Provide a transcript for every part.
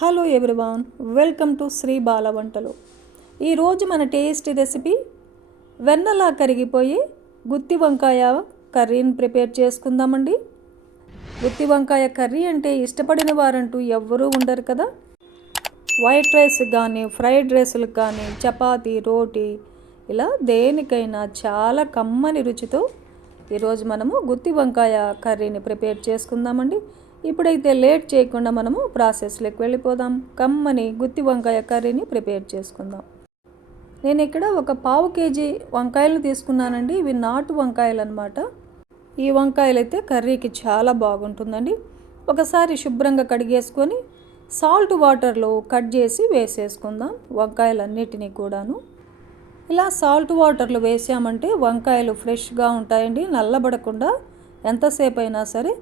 Hello everyone welcome to Sri Bala వంటలు ఈరోజు మన టేస్టీ రెసిపీ వెన్నలా కరిగిపోయి గుత్తి వంకాయ కర్రీని ప్రిపేర్ చేసుకుందామండి. గుత్తి వంకాయ కర్రీ అంటే ఇష్టపడిన వారంటూ ఎవ్వరూ ఉండరు కదా. వైట్ రైస్ కానీ ఫ్రైడ్ రైస్లకు కానీ చపాతీ రోటీ ఇలా దేనికైనా చాలా కమ్మని రుచితో ఈరోజు మనము గుత్తి వంకాయ కర్రీని ప్రిపేర్ చేసుకుందామండి. ఇప్పుడైతే లేట్ చేయకుండా మనము ప్రాసెస్లోకి వెళ్ళిపోదాం. కమ్మని గుత్తి వంకాయ కర్రీని ప్రిపేర్ చేసుకుందాం. నేను ఇక్కడ ఒక పావు కేజీ వంకాయలు తీసుకున్నానండి. ఇవి నాటు వంకాయలు అనమాట ఈ వంకాయలు అయితే కర్రీకి చాలా బాగుంటుందండి. ఒకసారి శుభ్రంగా కడిగేసుకొని సాల్ట్ వాటర్లో కట్ చేసి వేసేసుకుందాం వంకాయలన్నిటినీ కూడాను. ఇలా సాల్ట్ వాటర్లో వేసామంటే వంకాయలు ఫ్రెష్గా ఉంటాయండి. నల్లబడకుండా ఎంతసేపు అయినా సరే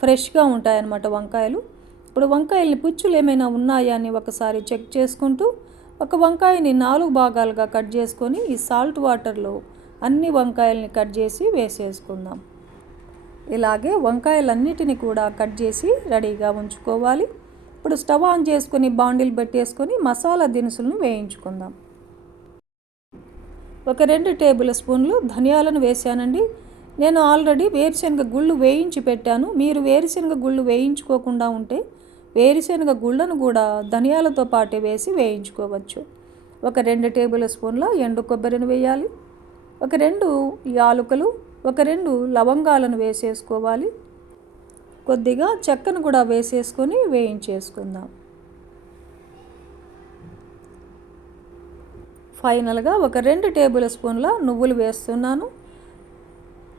ఫ్రెష్గా ఉంటాయన్నమాట వంకాయలు. ఇప్పుడు వంకాయల్ని పుచ్చులు ఏమైనా ఉన్నాయా అని ఒకసారి చెక్ చేసుకుంటూ ఒక వంకాయని నాలుగు భాగాలుగా కట్ చేసుకొని ఈ సాల్ట్ వాటర్లో అన్ని వంకాయల్ని కట్ చేసి వేసేసుకుందాం. ఇలాగే వంకాయలన్నిటిని కూడా కట్ చేసి రెడీగా ఉంచుకోవాలి. ఇప్పుడు స్టవ్ ఆన్ చేసుకొని బాండిల్ పెట్టేసుకొని మసాలా దినుసులను వేయించుకుందాం. ఒక రెండు టేబుల్ స్పూన్లు ధనియాలను వేసానండి. నేను ఆల్రెడీ వేరుశనగ గుళ్ళు వేయించి పెట్టాను. మీరు వేరుశనగ గుళ్ళు వేయించుకోకుండా ఉంటే వేరుశనగ గుళ్ళను కూడా ధనియాలతో పాటే వేసి వేయించుకోవచ్చు. ఒక రెండు టేబుల్ స్పూన్ల ఎండు కొబ్బరిని వేయాలి. ఒక రెండు యాలుకలు ఒక రెండు లవంగాలను వేసేసుకోవాలి. కొద్దిగా చెక్కను కూడా వేసేసుకొని వేయించేసుకుందాం. ఫైనల్గా ఒక రెండు టేబుల్ స్పూన్ల నువ్వులు వేస్తున్నాను.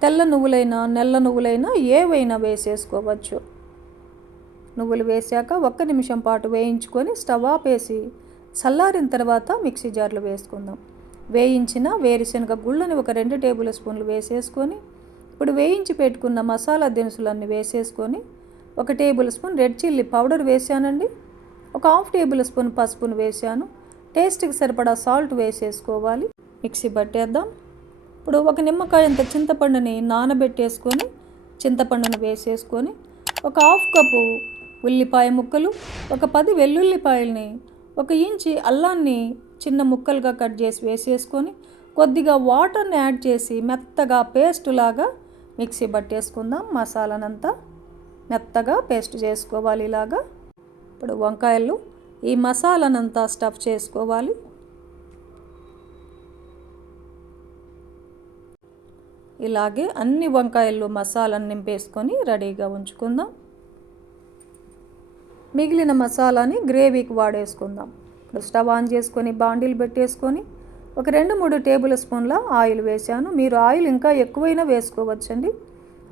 తెల్ల నువ్వులైనా నల్ల నువ్వులైనా ఏవైనా వేసేసుకోవచ్చు. నువ్వులు వేసాక ఒక్క నిమిషం పాటు వేయించుకొని స్టవ్ ఆపేసి చల్లారిన తర్వాత మిక్సీ జార్లో వేసుకుందాం. వేయించిన వేరుశనగ గుళ్ళని ఒక రెండు టేబుల్ స్పూన్లు వేసేసుకొని ఇప్పుడు వేయించి పెట్టుకున్న మసాలా దినుసులన్నీ వేసేసుకొని ఒక table spoon red chilli powder వేసానండి ఒక హాఫ్ టేబుల్ స్పూన్ పసుపును వేసాను టేస్ట్కి సరిపడా సాల్ట్ వేసేసుకోవాలి. మిక్సీ పట్టేద్దాం. ఇప్పుడు ఒక నిమ్మకాయ ఇంత చింతపండుని నానబెట్టేసుకొని చింతపండును వేసేసుకొని ఒక హాఫ్ కప్పు ఉల్లిపాయ ముక్కలు ఒక పది వెల్లుల్లిపాయల్ని ఒక ఇంచి అల్లాన్ని చిన్న ముక్కలుగా కట్ చేసి వేసేసుకొని కొద్దిగా వాటర్ని యాడ్ చేసి మెత్తగా పేస్ట్ లాగా మిక్సీ పట్టేసుకుందాం. మసాలానంతా మెత్తగా పేస్ట్ చేసుకోవాలి ఇలాగా. ఇప్పుడు వంకాయలు ఈ మసాలానంతా స్టఫ్ చేసుకోవాలి. ఇలాగే అన్ని వంకాయలు మసాలాను నింపేసుకొని రెడీగా ఉంచుకుందాం. మిగిలిన మసాలాని గ్రేవీకి వాడేసుకుందాం. ఇప్పుడు స్టవ్ ఆన్ చేసుకొని బాండీలు పెట్టేసుకొని ఒక రెండు మూడు టేబుల్ స్పూన్ల ఆయిల్ వేసాను మీరు ఆయిల్ ఇంకా ఎక్కువైనా వేసుకోవచ్చండి.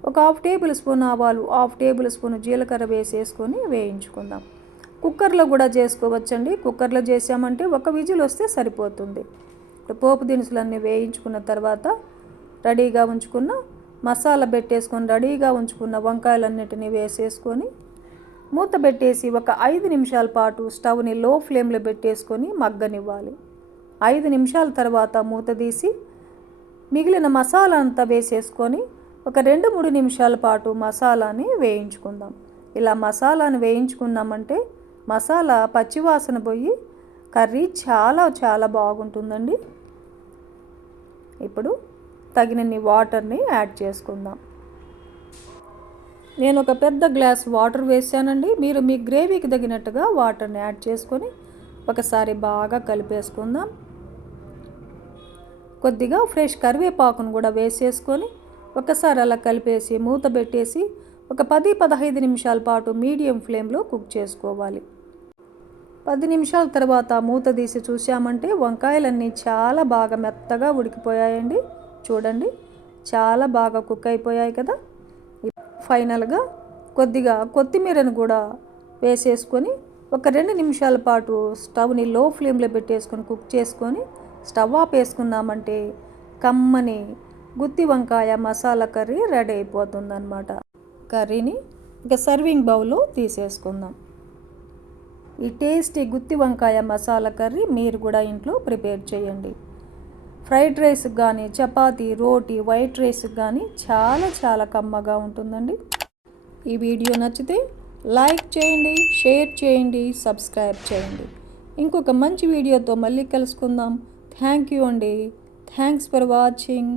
ఒక హాఫ్ టేబుల్ స్పూన్ ఆవాలు హాఫ్ టేబుల్ స్పూన్ జీలకర్ర వేసేసుకొని వేయించుకుందాం. కుక్కర్లో కూడా చేసుకోవచ్చండి. కుక్కర్లో చేసామంటే ఒక విజిల్ వస్తే సరిపోతుంది. పోపు దినుసులన్నీ వేయించుకున్న తర్వాత రెడీగా ఉంచుకున్న మసాలా పెట్టేసుకొని రెడీగా ఉంచుకున్న వంకాయలన్నిటిని వేసేసుకొని మూత పెట్టేసి ఒక ఐదు నిమిషాల పాటు స్టవ్ని లో ఫ్లేమ్లో పెట్టేసుకొని మగ్గనివ్వాలి. ఐదు నిమిషాల తర్వాత మూత తీసి మిగిలిన మసాలా అంతా వేసేసుకొని ఒక రెండు మూడు నిమిషాల పాటు మసాలాని వేయించుకుందాం. ఇలా మసాలాని వేయించుకున్నామంటే మసాలా పచ్చివాసన పోయి కర్రీ చాలా చాలా బాగుంటుందండి. ఇప్పుడు తగినన్ని వాటర్ని యాడ్ చేసుకుందాం. నేను ఒక పెద్ద గ్లాస్ వాటర్ వేసానండి. మీరు మీ గ్రేవీకి తగినట్టుగా వాటర్ని యాడ్ చేసుకొని ఒకసారి బాగా కలిపేసుకుందాం. కొద్దిగా ఫ్రెష్ కరివేపాకును కూడా వేసేసుకొని ఒకసారి అలా కలిపేసి మూత పెట్టేసి ఒక పది పదహైదు నిమిషాల పాటు మీడియం ఫ్లేమ్లో కుక్ చేసుకోవాలి. పది నిమిషాల తర్వాత మూత తీసి చూసామంటే వంకాయలన్నీ చాలా బాగా మెత్తగా ఉడికిపోయాయండి. చూడండి. చాలా బాగా కుక్ అయిపోయాయి కదా. ఫైనల్గా కొద్దిగా కొత్తిమీరను కూడా వేసేసుకొని ఒక రెండు నిమిషాల పాటు స్టవ్ని లో ఫ్లేమ్లో పెట్టేసుకొని కుక్ చేసుకొని స్టవ్ ఆఫ్ వేసుకున్నామంటే కమ్మని గుత్తి వంకాయ మసాలా కర్రీ రెడీ అయిపోతుందన్నమాట. కర్రీని ఇక సర్వింగ్ బౌల్లో తీసేసుకుందాం. ఈ టేస్టీ గుత్తి వంకాయ మసాలా కర్రీ మీరు కూడా ఇంట్లో ప్రిపేర్ చేయండి. ఫ్రైడ్ రైస్కి కానీ చపాతీ రోటీ వైట్ రైస్కి కానీ చాలా చాలా కమ్మగా ఉంటుందండి. ఈ వీడియో నచ్చితే లైక్ చేయండి షేర్ చేయండి సబ్స్క్రైబ్ చేయండి. ఇంకొక మంచి వీడియోతో మళ్ళీ కలుసుకుందాం. థ్యాంక్ యూ అండి. Thanks for watching.